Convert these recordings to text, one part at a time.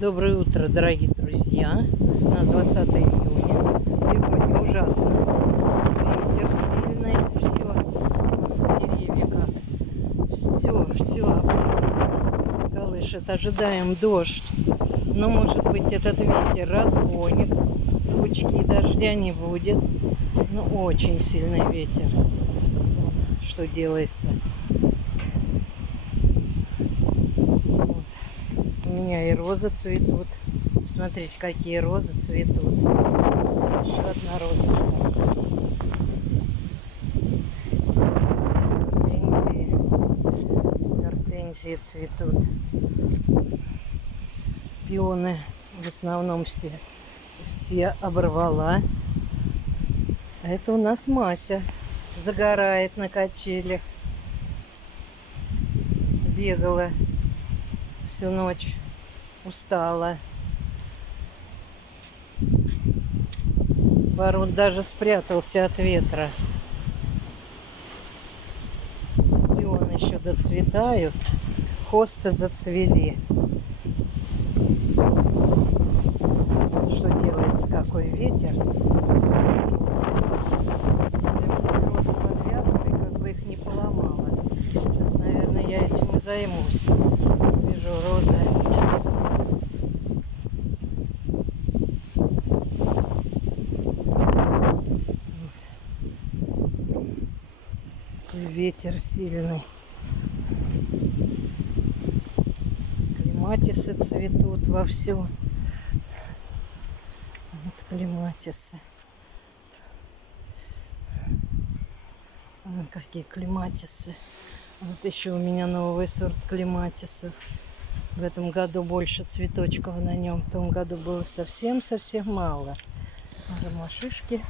Доброе утро, дорогие друзья. На 20 июня. Сегодня ужасно. Ветер сильный. Все. Деревья как. Все абсолютно колышет. Ожидаем дождь. Но может быть этот ветер разгонит. Тучки дождя не будет. Но очень сильный ветер. Что делается? У меня и розы цветут. Смотрите, какие розы цветут. Еще одна розочка. Гортензии цветут. Пионы в основном все оборвала. А это у нас Мася загорает на качелях. Бегала всю ночь. Устала. Ворон даже спрятался от ветра. Пионы еще доцветают. Хосты зацвели. Вот что делается, какой ветер. Розы подвязывай, как бы их не поломала. Сейчас, наверное, я этим и займусь. Вижу розы. Ветер сильный. Клематисы цветут вовсю. Вот клематисы. Вот какие клематисы. Вот еще у меня новый сорт клематисов. В этом году больше цветочков на нем. В том году было совсем-совсем мало. Ромашишки.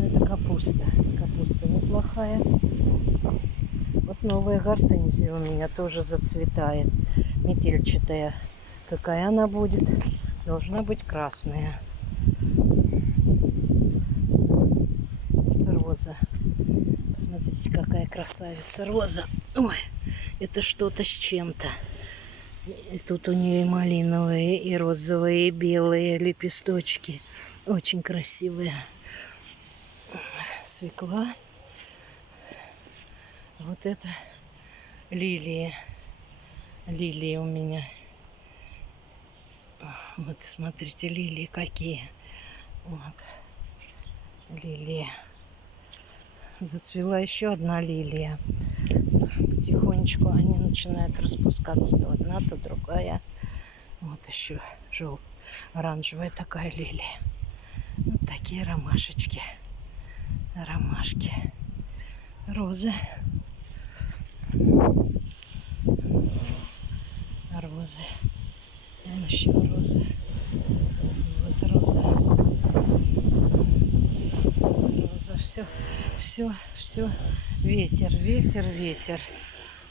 Это капуста. Капуста неплохая. Вот новая гортензия у меня тоже зацветает. Метельчатая. Какая она будет? Должна быть красная. Это роза. Посмотрите, какая красавица роза. Ой, это что-то с чем-то. И тут у нее и малиновые, и розовые, и белые лепесточки. Очень красивые. Свекла. Вот это лилии. Лилии у меня. Вот смотрите, лилии какие. Вот. Лилии. Зацвела еще одна лилия. Потихонечку они начинают распускаться. То одна, то другая. Вот еще оранжевая такая лилия. Вот такие ромашечки. Ромашки. Розы. Розы. Вон еще розы. Вот роза. Роза. Все. Ветер.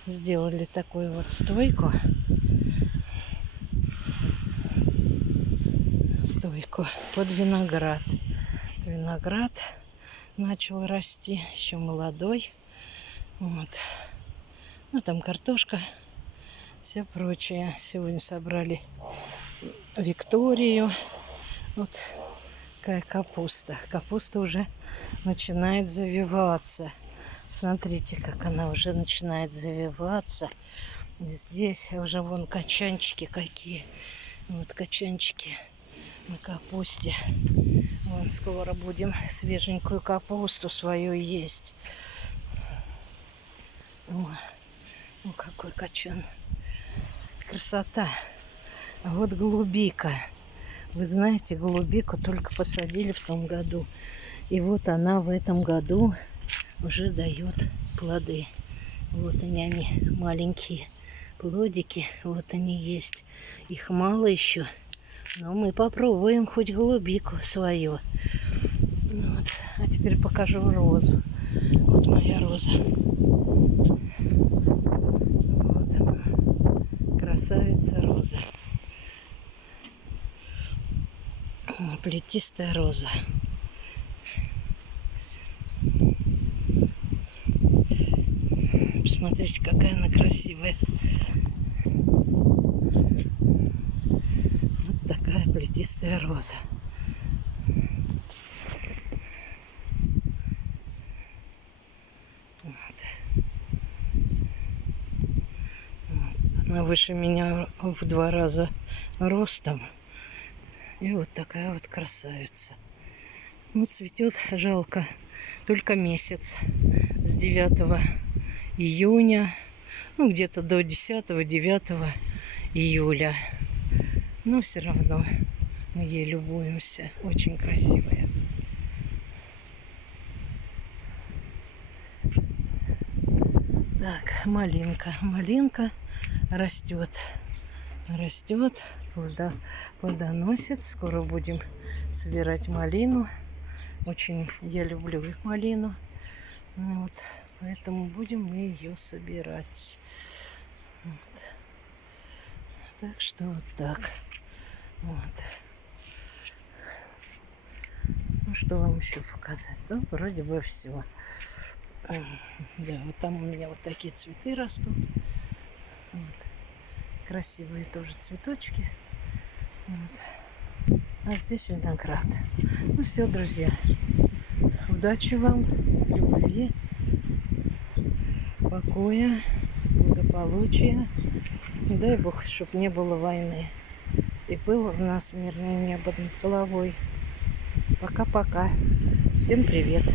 Сделали такую вот стойку. Под виноград. Виноград начал расти. Еще молодой. Вот. Ну, там картошка. Все прочее. Сегодня собрали Викторию. Вот какая капуста. Капуста уже начинает завиваться. Смотрите, как она уже начинает завиваться. Здесь уже вон качанчики какие. Вот качанчики на капусте. Вон скоро будем свеженькую капусту свою есть. О, какой качан. Красота. А вот голубика. Вы знаете, голубику только посадили в том году. И вот она в этом году уже дает плоды. Вот они маленькие плодики. Вот они есть. Их мало еще. Но мы попробуем хоть голубику свою. Вот. А теперь покажу розу. Вот моя роза. Вот она. Красавица роза. Плетистая роза. Посмотрите, какая она красивая. Вот такая плетистая роза. Она выше меня в 2 раза ростом. И вот такая вот красавица. Ну, цветет жалко. Только месяц. С 9 июня. Ну, где-то до 10-9 июля. Но все равно мы ей любуемся. Очень красивая. Так, малинка. Малинка растет. Растет, плодоносит. Скоро будем собирать малину. Очень я люблю малину. Вот, поэтому будем мы ее собирать. Вот. Так что вот так. Вот. Ну, что вам еще показать? Ну, вроде бы все. Да, вот там у меня вот такие цветы растут. Вот. Красивые тоже цветочки. Вот. А здесь виноград. Ну все, друзья. Удачи вам, любви, покоя, благополучия. Дай Бог, чтобы не было войны. И было у нас мирное небо над головой. Пока-пока. Всем привет.